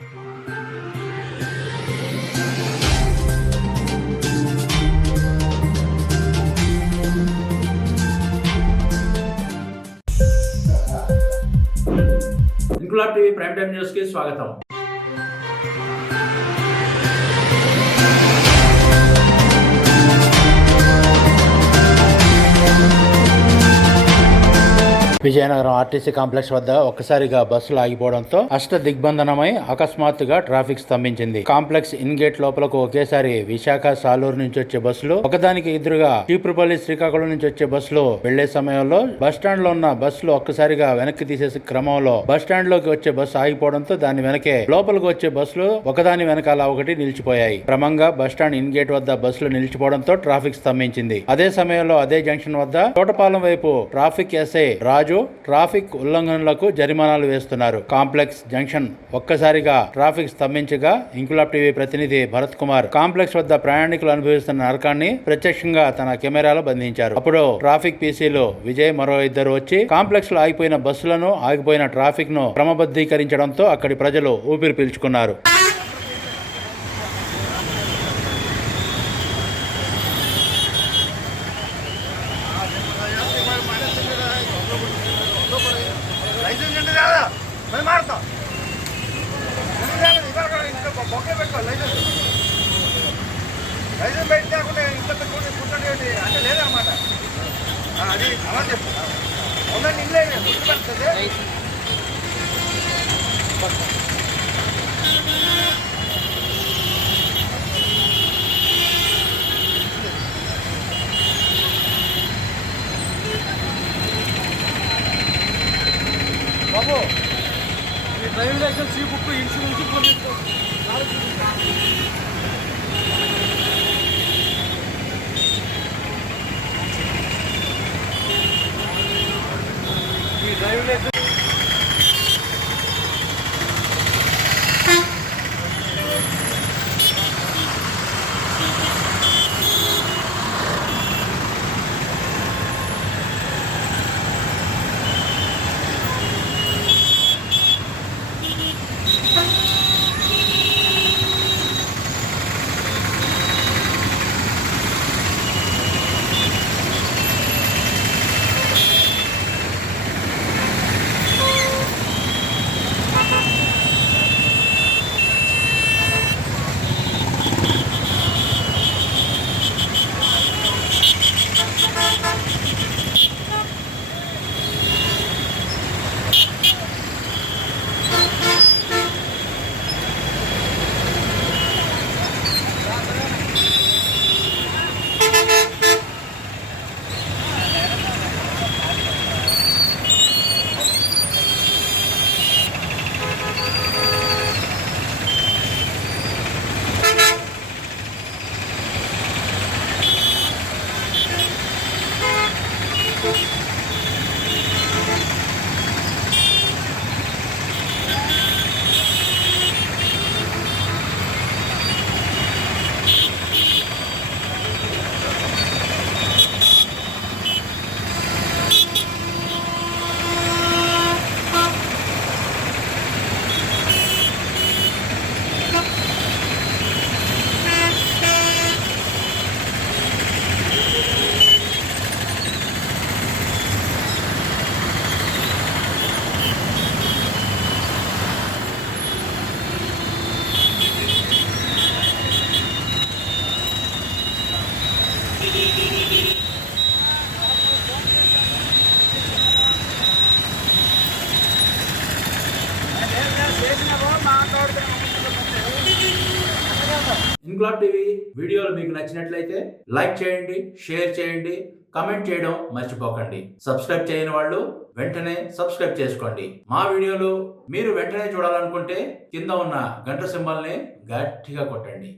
Inquilab TV prime time news కి స్వాగతం. Vizianagaram RTC complex వద్ద ఒక్కసారిగా బస్సులు ఆగిపోవడంతో అష్ట దిగ్బంధనమై అకస్మాత్తుగా ట్రాఫిక్ స్తంభించింది. కాంప్లెక్స్ ఇన్ గేట్ లోపలకు ఒకేసారి విశాఖ, సాలూరు నుంచి వచ్చే బస్సులు, ఒకదానికి ఎదురుగా చీపురుపల్లి, శ్రీకాకుళం నుంచి వచ్చే బస్సులు వెళ్లే సమయంలో బస్టాండ్ లో ఉన్న బస్సులు ఒక్కసారిగా వెనక్కి తీసేసే క్రమంలో బస్టాండ్ లోకి వచ్చే బస్సు ఆగిపోవడంతో దాని వెనకే లోపలికి వచ్చే బస్సులు ఒకదాని వెనకాల ఒకటి నిలిచిపోయాయి. క్రమంగా బస్టాండ్ ఇన్ గేట్ వద్ద బస్సులు నిలిచిపోవడంతో ట్రాఫిక్ స్తంభించింది. అదే సమయంలో అదే జంక్షన్ వద్ద తోటపాలెం వైపు ట్రాఫిక్ ఎస్ఐ రాజు ట్రాఫిక్ ఉల్లంఘనలకు జరిమానాలు వేస్తున్నారు. కాంప్లెక్స్ జంక్షన్ ఒక్కసారిగా ట్రాఫిక్ స్తంభించగా ఇంక్లాబ్ టీవీ ప్రతినిధి భరత్ కుమార్ కాంప్లెక్స్ వద్ద ప్రయాణికులు అనుభవిస్తున్న నరకాన్ని ప్రత్యక్షంగా తన కెమెరాలో బంధించారు. అప్పుడు ట్రాఫిక్ పీసీలు విజయ్ మరో ఇద్దరు వచ్చి కాంప్లెక్స్ లో ఆగిపోయిన బస్సులను, ఆగిపోయిన ట్రాఫిక్ ను క్రమబద్ధీకరించడంతో అక్కడి ప్రజలు ఊపిరి పీల్చుకున్నారు. లైసెన్స్ బయట లేకుండా ఇంట్లో పెట్టుకుంటే కూర్చోండి అంటే లేదన్నమాట. అది అలా చెప్పు అవునండి. ఇల్లే గుర్తుపెడుతుంది. బాబు ఈ డ్రైవింగ్ లైసెన్స్, ఈ book, insurance driving licence Inquilab TV వీడియోలు మీకు నచ్చినట్లయితే లైక్ చేయండి, షేర్ చేయండి, కమెంట్ చేయడం మర్చిపోకండి. సబ్స్క్రైబ్ చేయని వాళ్ళు వెంటనే సబ్స్క్రైబ్ చేసుకోండి. మా వీడియోలు మీరు వెంటనే చూడాలనుకుంటే కింద ఉన్న గంట సింబల్ని గట్టిగా కొట్టండి.